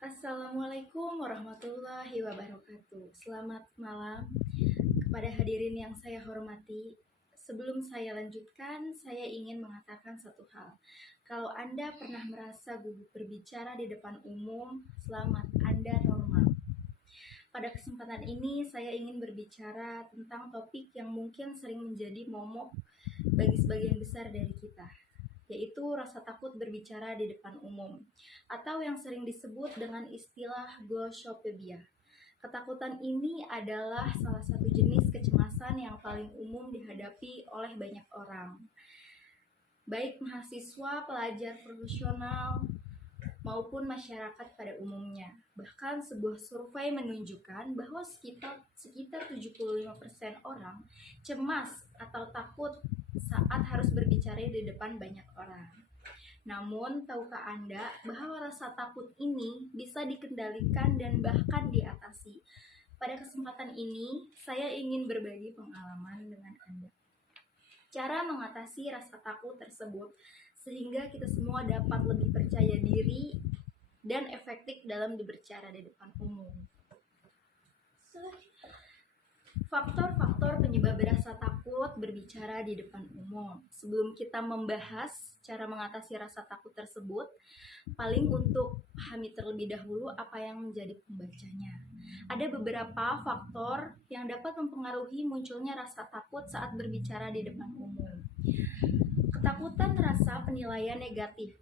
Assalamualaikum warahmatullahi wabarakatuh. Selamat malam kepada hadirin yang saya hormati. Sebelum saya lanjutkan, saya ingin mengatakan satu hal. Kalau Anda pernah merasa gugup berbicara di depan umum, selamat, Anda normal. Pada kesempatan ini, saya ingin berbicara tentang topik yang mungkin sering menjadi momok bagi sebagian besar dari kita, yaitu rasa takut berbicara di depan umum, atau yang sering disebut dengan istilah glossophobia. Ketakutan ini adalah salah satu jenis kecemasan yang paling umum dihadapi oleh banyak orang, baik mahasiswa, pelajar profesional, maupun masyarakat pada umumnya. Bahkan sebuah survei menunjukkan bahwa sekitar 75% orang cemas atau takut saat harus berbicara di depan banyak orang. Namun, tahukah Anda bahwa rasa takut ini bisa dikendalikan dan bahkan diatasi? Pada kesempatan ini, saya ingin berbagi pengalaman dengan Anda. Cara mengatasi rasa takut tersebut sehingga kita semua dapat lebih percaya diri dan efektif dalam berbicara di depan umum. Faktor-faktor penyebab rasa takut berbicara di depan umum. Sebelum kita membahas cara mengatasi rasa takut tersebut, paling untuk pahami terlebih dahulu apa yang menjadi pembacanya. Ada beberapa faktor yang dapat mempengaruhi munculnya rasa takut saat berbicara di depan umum. Ketakutan rasa penilaian negatif.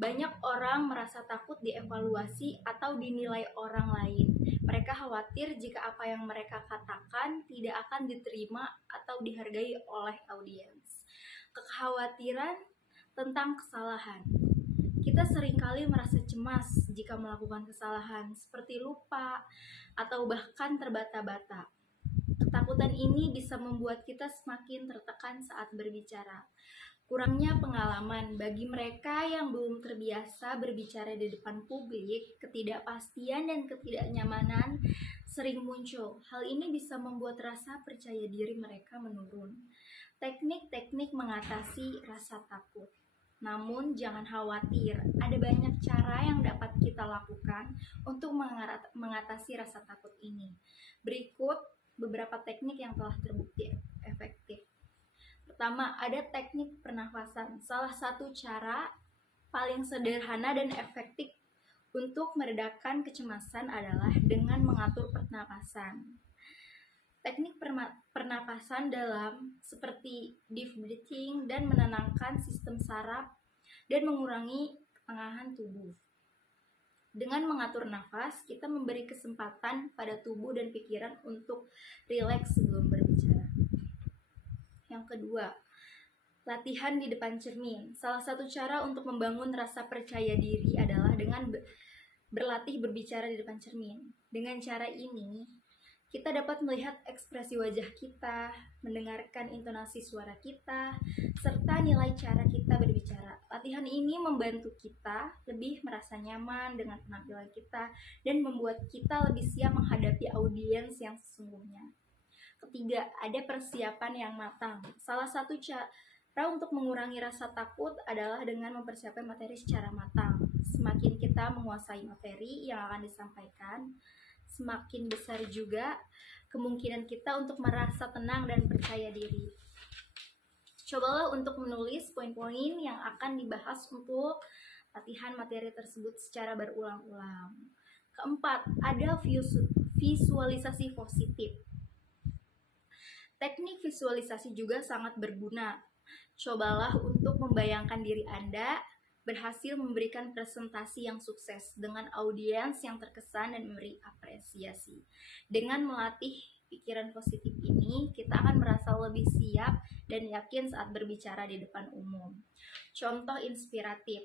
Banyak orang merasa takut dievaluasi atau dinilai orang lain. Mereka khawatir jika apa yang mereka katakan tidak akan diterima atau dihargai oleh audiens. Kekhawatiran tentang kesalahan. Kita seringkali merasa cemas jika melakukan kesalahan, seperti lupa atau bahkan terbata-bata. Ketakutan ini bisa membuat kita semakin tertekan saat berbicara. Kurangnya pengalaman bagi mereka yang belum terbiasa berbicara di depan publik, ketidakpastian dan ketidaknyamanan sering muncul. Hal ini bisa membuat rasa percaya diri mereka menurun. Teknik-teknik mengatasi rasa takut. Namun jangan khawatir, ada banyak cara yang dapat kita lakukan untuk mengatasi rasa takut ini. Berikut beberapa teknik yang telah terbukti efektif. Pertama, ada teknik pernafasan. Salah satu cara paling sederhana dan efektif untuk meredakan kecemasan adalah dengan mengatur pernapasan. Teknik pernapasan dalam seperti deep breathing dan menenangkan sistem saraf dan mengurangi ketengahan tubuh. Dengan mengatur nafas, kita memberi kesempatan pada tubuh dan pikiran untuk rileks sebelum berbicara. Yang kedua, latihan di depan cermin. Salah satu cara untuk membangun rasa percaya diri adalah dengan berlatih berbicara di depan cermin. Dengan cara ini, kita dapat melihat ekspresi wajah kita, mendengarkan intonasi suara kita, serta nilai cara kita berbicara. Latihan ini membantu kita lebih merasa nyaman dengan penampilan kita dan membuat kita lebih siap menghadapi audiens yang sesungguhnya. Ketiga, ada persiapan yang matang. Salah satu cara untuk mengurangi rasa takut adalah dengan mempersiapkan materi secara matang. Semakin kita menguasai materi yang akan disampaikan, semakin besar juga kemungkinan kita untuk merasa tenang dan percaya diri. Cobalah untuk menulis poin-poin yang akan dibahas untuk latihan materi tersebut secara berulang-ulang. Keempat, ada visualisasi positif. Teknik visualisasi juga sangat berguna. Cobalah untuk membayangkan diri Anda berhasil memberikan presentasi yang sukses dengan audiens yang terkesan dan memberi apresiasi. Dengan melatih pikiran positif ini, kita akan merasa lebih siap dan yakin saat berbicara di depan umum. Contoh inspiratif.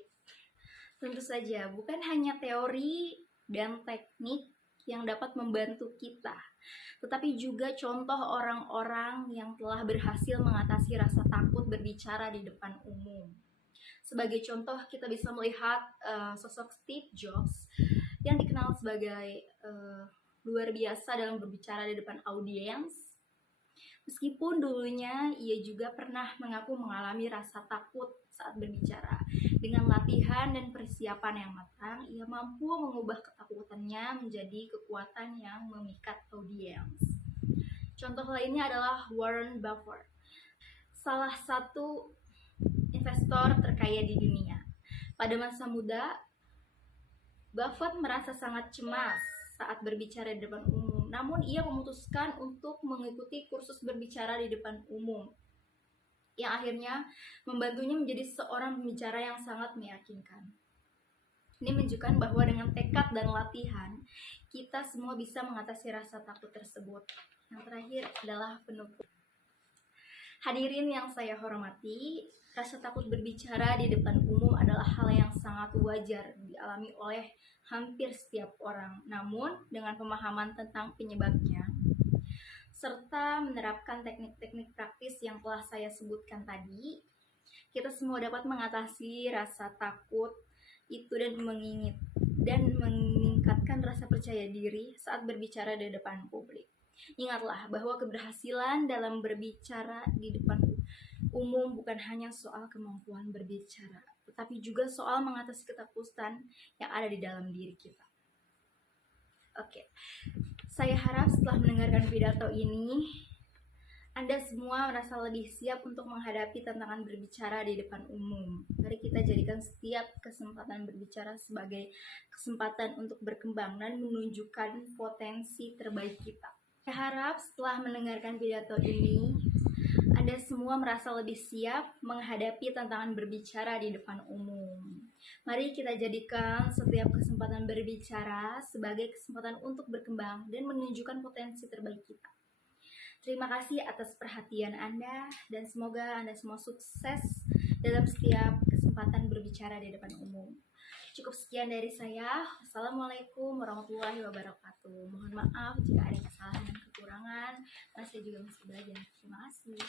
Tentu saja, bukan hanya teori dan teknik yang dapat membantu kita, tetapi juga contoh orang-orang yang telah berhasil mengatasi rasa takut berbicara di depan umum. Sebagai contoh, kita bisa melihat sosok Steve Jobs yang dikenal sebagai luar biasa dalam berbicara di depan audiens. Meskipun dulunya ia juga pernah mengaku mengalami rasa takut saat berbicara. Dengan latihan dan persiapan yang matang, ia mampu mengubah ketakutannya menjadi kekuatan yang memikat audiens. Contoh lainnya adalah Warren Buffett, salah satu investor terkaya di dunia. Pada masa muda, Buffett merasa sangat cemas saat berbicara di depan umum. Namun ia memutuskan untuk mengikuti kursus berbicara di depan umum, yang akhirnya membantunya menjadi seorang pembicara yang sangat meyakinkan. Ini menunjukkan bahwa dengan tekad dan latihan, kita semua bisa mengatasi rasa takut tersebut. Yang terakhir adalah penutup. Hadirin yang saya hormati, rasa takut berbicara di depan umum adalah hal yang sangat wajar dialami oleh hampir setiap orang. Namun, dengan pemahaman tentang penyebabnya, serta menerapkan teknik-teknik praktis yang telah saya sebutkan tadi, kita semua dapat mengatasi rasa takut itu dan meningkatkan rasa percaya diri saat berbicara di depan publik. Ingatlah bahwa keberhasilan dalam berbicara di depan umum bukan hanya soal kemampuan berbicara, tetapi juga soal mengatasi ketakutan yang ada di dalam diri kita. Oke, saya harap setelah mendengarkan pidato ini, Anda semua merasa lebih siap untuk menghadapi tantangan berbicara di depan umum. Mari kita jadikan setiap kesempatan berbicara sebagai kesempatan untuk berkembang dan menunjukkan potensi terbaik kita. Saya harap setelah mendengarkan pidato ini, Anda semua merasa lebih siap menghadapi tantangan berbicara di depan umum. Mari kita jadikan setiap kesempatan berbicara sebagai kesempatan untuk berkembang dan menunjukkan potensi terbaik kita. Terima kasih atas perhatian Anda dan semoga Anda semua sukses dalam setiap kesempatan berbicara di depan umum. Cukup sekian dari saya. Assalamualaikum warahmatullahi wabarakatuh. Mohon maaf jika ada kesalahan dan kekurangan, karena saya juga masih belajar. Terima kasih.